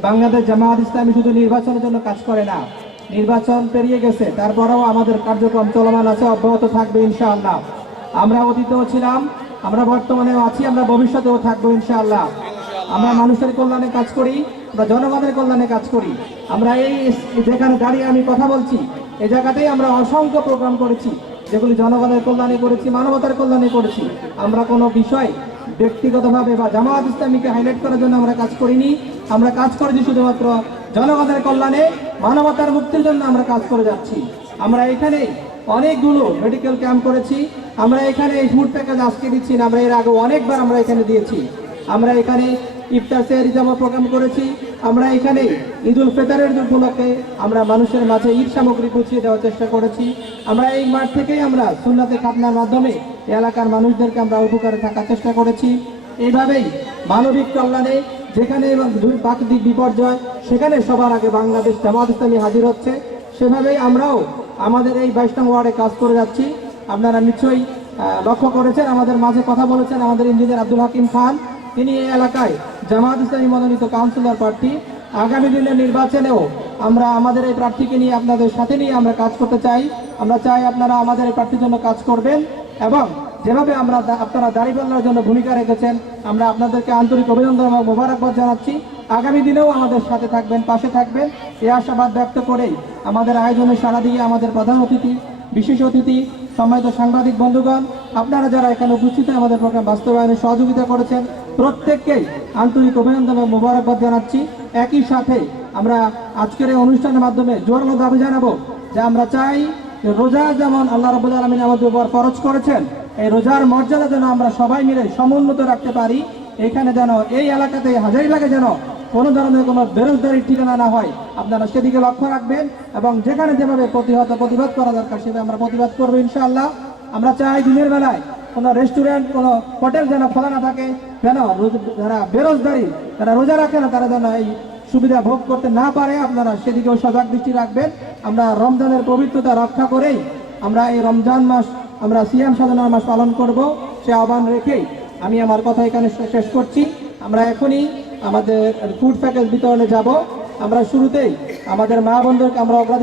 বাংলাদেশ জামায়াত ইসলামী শুধু নির্বাচনের জন্য কাজ করে না, নির্বাচন পেরিয়ে গেছে, তারপরেও আমাদের কার্যক্রম চলমান আছে, অব্যাহত থাকবে ইনশাআল্লাহ। আমরা অতীতেও ছিলাম, আমরা বর্তমানেও আছি, আমরা ভবিষ্যতেও থাকবো ইনশাআল্লাহ। আমরা মানুষের কল্যাণে কাজ করি, আমরা জনগণের কল্যাণে কাজ করি। আমরা এই যেখানে দাঁড়িয়ে আমি কথা বলছি, এই জায়গাতেই আমরা অসংখ্য প্রোগ্রাম করেছি, যেগুলি জনগণের কল্যাণে করেছি, মানবতার কল্যাণে করেছি। আমরা কোনো বিষয় ব্যক্তিগতভাবে বা জামায়াত ইসলামীকে হাইলাইট করার জন্য আমরা কাজ করিনি। আমরা কাজ করেছি শুধুমাত্র জনগণের কল্যাণে, মানবতার মুক্তির জন্য আমরা কাজ করে যাচ্ছি। আমরা এখানে অনেকগুলো মেডিকেল ক্যাম্প করেছি, আমরা এখানে ফুড প্যাকেজ আজকে দিচ্ছি না, আমরা এর আগে অনেকবার আমরা এখানে দিয়েছি। আমরা এখানে ইফতার সেহরি জামা প্রোগ্রাম করেছি, আমরা এখানে ঈদুল ফিতরের উপলক্ষে আমরা মানুষের মাঝে ঈদ সামগ্রী পৌঁছে দেওয়ার চেষ্টা করেছি। আমরা এই মাঠ থেকেই আমরা সুন্নাতে খাতনার মাধ্যমে এলাকার মানুষদেরকে আমরা উপকারে থাকার চেষ্টা করেছি। এইভাবেই মানবিক কল্যাণে যেখানে প্রাকৃতিক বিপর্যয়, সেখানে সবার আগে বাংলাদেশ জামায়াত ইসলামী হাজির হচ্ছে। সেভাবেই আমরাও আমাদের এই 22 নং ওয়ার্ডে কাজ করে যাচ্ছি। আপনারা নিশ্চয়ই লক্ষ্য করেছেন, আমাদের মাঝে কথা বলেছেন আমাদের ইঞ্জিনিয়ার আব্দুল হাকিম খান, তিনি এই এলাকায় জামায়াত ইসলামী মনোনীত কাউন্সিলর প্রার্থী। আগামী দিনের নির্বাচনেও আমরা আমাদের এই প্রার্থীকে নিয়ে আপনাদের সাথে নিয়ে আমরা কাজ করতে চাই। আমরা চাই আপনারা আমাদের এই প্রার্থীর জন্য কাজ করবেন, এবং যেভাবে আপনারা দাঁড়িপাল্লার জন্য ভূমিকা রেখেছেন, আমরা আপনাদেরকে আন্তরিক অভিনন্দন এবং মোবারকবাদ জানাচ্ছি। আগামী দিনেও আমাদের সাথে থাকবেন, পাশে থাকবেন, এই আশাবাদ ব্যক্ত করেই আমাদের আয়োজনে সাড়া দিয়ে আমাদের প্রধান অতিথি, বিশেষ অতিথি, সম্মানিত সাংবাদিক বন্ধুগণ, আপনারা যারা এখানে উপস্থিত আমাদের প্রোগ্রাম বাস্তবায়নে সহযোগিতা করেছেন, প্রত্যেককেই আন্তরিক অভিনন্দন এবং মোবারকবাদ জানাচ্ছি। একই সাথে আমরা আজকের এই অনুষ্ঠানের মাধ্যমে জোরালো দাবি জানাবো যে আমরা চাই রোজা যেমন আল্লাহ রাব্বুল আলামিন আমাদের উপর ফরজ করেছেন, এই রোজার মর্যাদা যেন আমরা সবাই মিলে সমুন্নত রাখতে পারি। এখানে যেন এই এলাকাতে হাজারিবাগে যেন কোনো ধরনের কোনো বেরোজগারির ঠিকানা না হয়, আপনারা সেদিকে লক্ষ্য রাখবেন, এবং যেখানে যেভাবে প্রতিবাদ করা দরকার সেভাবে আমরা প্রতিবাদ করবো ইনশাআল্লাহ। আমরা চাই দিনের বেলায় কোনো রেস্টুরেন্ট, কোনো হোটেল যেন খোলা না থাকে, যেন যারা বেরোজগারি, যারা রোজা রাখে না, তারা যেন এই সুবিধা ভোগ করতে না পারে, আপনারা সেদিকেও সজাগ দৃষ্টি রাখবেন। আমরা রমজানের পবিত্রতা রক্ষা করেই আমরা এই রমজান মাস আমরা সিয়াম সাধনার মাস পালন করব, সে আহ্বান রেখেই আমি আমার কথা এখানে শেষ করছি। আমরা এখনই আমাদের ফুড প্যাকেজ বিতরণে যাব। আমরা শুরুতেই আমাদের মা বোনদেরকে আমরা অগ্রাধিকার